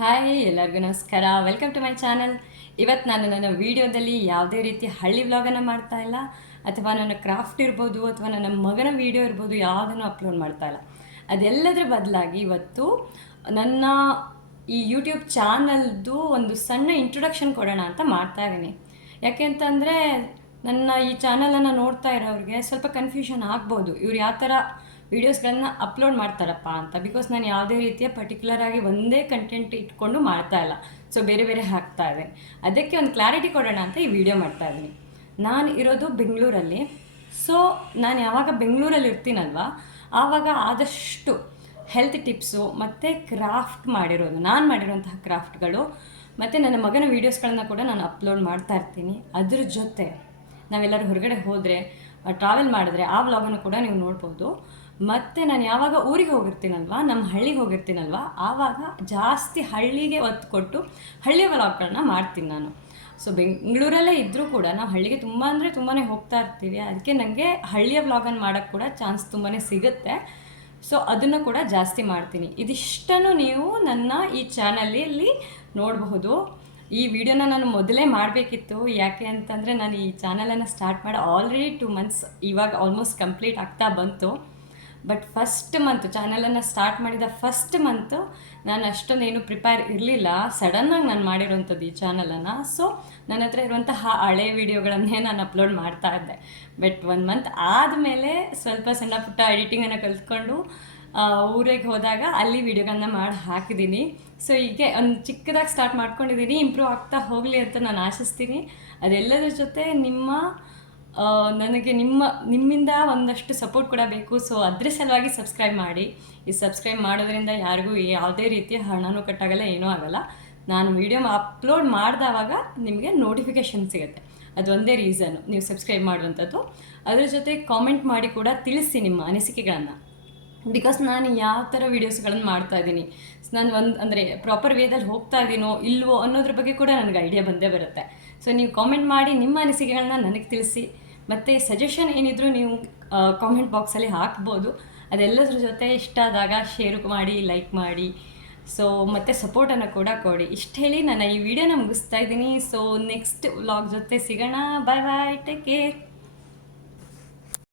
Hi ಎಲ್ಲರಿಗೂ ನಮಸ್ಕಾರ. Welcome to my channel. ಇವತ್ತು ನಾನು ನನ್ನ ವೀಡಿಯೋದಲ್ಲಿ ಯಾವುದೇ ರೀತಿ ಹಳ್ಳಿ ವ್ಲಾಗನ್ನು ಮಾಡ್ತಾ ಇಲ್ಲ, ಅಥವಾ ನನ್ನ ಕ್ರಾಫ್ಟ್ ಇರ್ಬೋದು, ಅಥವಾ ನನ್ನ ಮಗನ ವೀಡಿಯೋ ಇರ್ಬೋದು, ಯಾವುದನ್ನು ಅಪ್ಲೋಡ್ ಮಾಡ್ತಾ ಇಲ್ಲ. ಅದೆಲ್ಲದರ ಬದಲಾಗಿ ಇವತ್ತು ನನ್ನ ಈ ಯೂಟ್ಯೂಬ್ ಚಾನಲ್ದು ಒಂದು ಸಣ್ಣ ಇಂಟ್ರೊಡಕ್ಷನ್ ಕೊಡೋಣ ಅಂತ ಮಾಡ್ತಾ ಇದ್ದೀನಿ. ಯಾಕೆ ಅಂತಂದರೆ ನನ್ನ ಈ ಚಾನಲನ್ನು ನೋಡ್ತಾ ಇರೋರಿಗೆ ಸ್ವಲ್ಪ ಕನ್ಫ್ಯೂಷನ್ ಆಗ್ಬೋದು, ಇವ್ರು ಯಾವ ಥರ ವೀಡಿಯೋಸ್ಗಳನ್ನ ಅಪ್ಲೋಡ್ ಮಾಡ್ತಾರಪ್ಪ ಅಂತ. ಬಿಕಾಸ್ ನಾನು ಯಾವುದೇ ರೀತಿಯ ಪರ್ಟಿಕ್ಯುಲರ್ ಆಗಿ ಒಂದೇ ಕಂಟೆಂಟ್ ಇಟ್ಕೊಂಡು ಮಾಡ್ತಾ ಇಲ್ಲ, ಸೊ ಬೇರೆ ಬೇರೆ ಹಾಕ್ತಾ ಇದ್ದೀನಿ. ಅದಕ್ಕೆ ಒಂದು ಕ್ಲಾರಿಟಿ ಕೊಡೋಣ ಅಂತ ಈ ವಿಡಿಯೋ ಮಾಡ್ತಾ ಇದ್ದೀನಿ. ನಾನು ಇರೋದು ಬೆಂಗಳೂರಲ್ಲಿ. ಸೊ ನಾನು ಯಾವಾಗ ಬೆಂಗಳೂರಲ್ಲಿ ಇರ್ತೀನಲ್ವ, ಆವಾಗ ಆದಷ್ಟು ಹೆಲ್ತ್ ಟಿಪ್ಸು ಮತ್ತು ಕ್ರಾಫ್ಟ್ ನಾನು ಮಾಡಿರೋಂತಹ ಕ್ರಾಫ್ಟ್ಗಳು ಮತ್ತು ನನ್ನ ಮಗನ ವೀಡಿಯೋಸ್ಗಳನ್ನ ಕೂಡ ನಾನು ಅಪ್ಲೋಡ್ ಮಾಡ್ತಾ ಇರ್ತೀನಿ. ಅದ್ರ ಜೊತೆ ನಾವೆಲ್ಲರೂ ಹೊರಗಡೆ ಹೋದರೆ, ಟ್ರಾವೆಲ್ ಮಾಡಿದ್ರೆ ಆ ವ್ಲಾಗನ್ನು ಕೂಡ ನೀವು ನೋಡ್ಬೋದು. ಮತ್ತು ನಾನು ಯಾವಾಗ ಊರಿಗೆ ಹೋಗಿರ್ತೀನಲ್ವ, ನಮ್ಮ ಹಳ್ಳಿಗೆ ಹೋಗಿರ್ತೀನಲ್ವ, ಆವಾಗ ಜಾಸ್ತಿ ಹಳ್ಳಿಗೆ ಒತ್ತು ಕೊಟ್ಟು ಹಳ್ಳಿಯ ವ್ಲಾಗ್ಗಳನ್ನ ಮಾಡ್ತೀನಿ ನಾನು. ಸೊ ಬೆಂಗಳೂರಲ್ಲೇ ಇದ್ದರೂ ಕೂಡ ನಾವು ಹಳ್ಳಿಗೆ ತುಂಬ ಅಂದರೆ ತುಂಬಾ ಹೋಗ್ತಾ ಇರ್ತೀವಿ. ಅದಕ್ಕೆ ನನಗೆ ಹಳ್ಳಿಯ ವ್ಲಾಗನ್ನು ಮಾಡೋಕ್ಕೆ ಕೂಡ ಚಾನ್ಸ್ ತುಂಬಾ ಸಿಗುತ್ತೆ. ಸೊ ಅದನ್ನು ಕೂಡ ಜಾಸ್ತಿ ಮಾಡ್ತೀನಿ. ಇದಿಷ್ಟನ್ನು ನೀವು ನನ್ನ ಈ ಚಾನಲಲ್ಲಿ ನೋಡಬಹುದು. ಈ ವಿಡಿಯೋನ ನಾನು ಮೊದಲೇ ಮಾಡಬೇಕಿತ್ತು. ಯಾಕೆ ಅಂತಂದರೆ ನಾನು ಈ ಚಾನಲನ್ನು ಸ್ಟಾರ್ಟ್ ಮಾಡಿ ಆಲ್ರೆಡಿ 2 months ಇವಾಗ ಆಲ್ಮೋಸ್ಟ್ ಕಂಪ್ಲೀಟ್ ಆಗ್ತಾ ಬಂತು. ಬಟ್ ಫಸ್ಟ್ ಮಂತು ಚಾನಲನ್ನು ಸ್ಟಾರ್ಟ್ ಮಾಡಿದ ಫಸ್ಟ್ ಮಂತು ನಾನು ಅಷ್ಟೊಂದೇನು ಪ್ರಿಪೇರ್ ಇರಲಿಲ್ಲ. ಸಡನ್ನಾಗಿ ನಾನು ಮಾಡಿರೋವಂಥದ್ದು ಈ ಚಾನಲನ್ನು. ಸೊ ನನ್ನ ಹತ್ರ ಇರುವಂತಹ ಹಳೆ ವೀಡಿಯೋಗಳನ್ನೇ ನಾನು ಅಪ್ಲೋಡ್ ಮಾಡ್ತಾ ಇದ್ದೆ. ಬಟ್ 1 month ಆದಮೇಲೆ ಸ್ವಲ್ಪ ಸಣ್ಣ ಪುಟ್ಟ ಎಡಿಟಿಂಗನ್ನು ಕಲ್ತ್ಕೊಂಡು ಊರಿಗೆ ಹೋದಾಗ ಅಲ್ಲಿ ವೀಡಿಯೋಗಳನ್ನ ಮಾಡಿ ಹಾಕಿದ್ದೀನಿ. ಸೊ ಹೀಗೆ ಒಂದು ಚಿಕ್ಕದಾಗಿ ಸ್ಟಾರ್ಟ್ ಮಾಡ್ಕೊಂಡಿದ್ದೀನಿ. ಇಂಪ್ರೂವ್ ಆಗ್ತಾ ಹೋಗಲಿ ಅಂತ ನಾನು ಆಶಿಸ್ತೀನಿ. ಅದೆಲ್ಲದ್ರ ಜೊತೆ ನನಗೆ ನಿಮ್ಮಿಂದ ಒಂದಷ್ಟು ಸಪೋರ್ಟ್ ಕೂಡ ಬೇಕು. ಸೊ ಅದ್ರ ಸಲುವಾಗಿ ಸಬ್ಸ್ಕ್ರೈಬ್ ಮಾಡಿ. ಈ ಸಬ್ಸ್ಕ್ರೈಬ್ ಮಾಡೋದ್ರಿಂದ ಯಾರಿಗೂ ಯಾವುದೇ ರೀತಿಯ ಹಣನೂ ಕಟ್ಟಾಗಲ್ಲ, ಏನೂ ಆಗಲ್ಲ. ನಾನು ವೀಡಿಯೋ ಅಪ್ಲೋಡ್ ಮಾಡಿದವಾಗ ನಿಮಗೆ ನೋಟಿಫಿಕೇಷನ್ ಸಿಗುತ್ತೆ. ಅದೊಂದೇ ರೀಸನ್ನು ನೀವು ಸಬ್ಸ್ಕ್ರೈಬ್ ಮಾಡುವಂಥದ್ದು. ಅದ್ರ ಜೊತೆ ಕಾಮೆಂಟ್ ಮಾಡಿ ಕೂಡ ತಿಳಿಸಿ ನಿಮ್ಮ ಅನಿಸಿಕೆಗಳನ್ನು. ಬಿಕಾಸ್ ನಾನು ಯಾವ ಥರ ವೀಡಿಯೋಸ್ಗಳನ್ನು ಮಾಡ್ತಾಯಿದ್ದೀನಿ, ನಾನು ಅಂದರೆ ಪ್ರಾಪರ್ ವೇದಲ್ಲಿ ಹೋಗ್ತಾ ಇದ್ದೀನೋ ಇಲ್ವೋ ಅನ್ನೋದ್ರ ಬಗ್ಗೆ ಕೂಡ ನನಗೆ ಐಡಿಯಾ ಬಂದೇ ಬರುತ್ತೆ. ಸೊ ನೀವು ಕಾಮೆಂಟ್ ಮಾಡಿ ನಿಮ್ಮ ಅನಿಸಿಕೆಗಳನ್ನ ನನಗೆ ತಿಳಿಸಿ. ಮತ್ತು ಸಜೆಷನ್ ಏನಿದ್ರು ನೀವು ಕಾಮೆಂಟ್ ಬಾಕ್ಸಲ್ಲಿ ಹಾಕ್ಬೋದು. ಅದೆಲ್ಲದ್ರ ಜೊತೆ ಇಷ್ಟ ಆದಾಗ ಶೇರ್ ಮಾಡಿ, ಲೈಕ್ ಮಾಡಿ. ಸೊ ಮತ್ತು ಸಪೋರ್ಟನ್ನು ಕೂಡ ಕೊಡಿ. ಇಷ್ಟು ಹೇಳಿ ನಾನು ಈ ವಿಡಿಯೋನ ಮುಗಿಸ್ತಾ ಇದ್ದೀನಿ. ಸೊ ನೆಕ್ಸ್ಟ್ ವ್ಲಾಗ್ ಜೊತೆ ಸಿಗೋಣ. ಬಾಯ್ ಬಾಯ್, ಟೇಕ್ ಕೇರ್.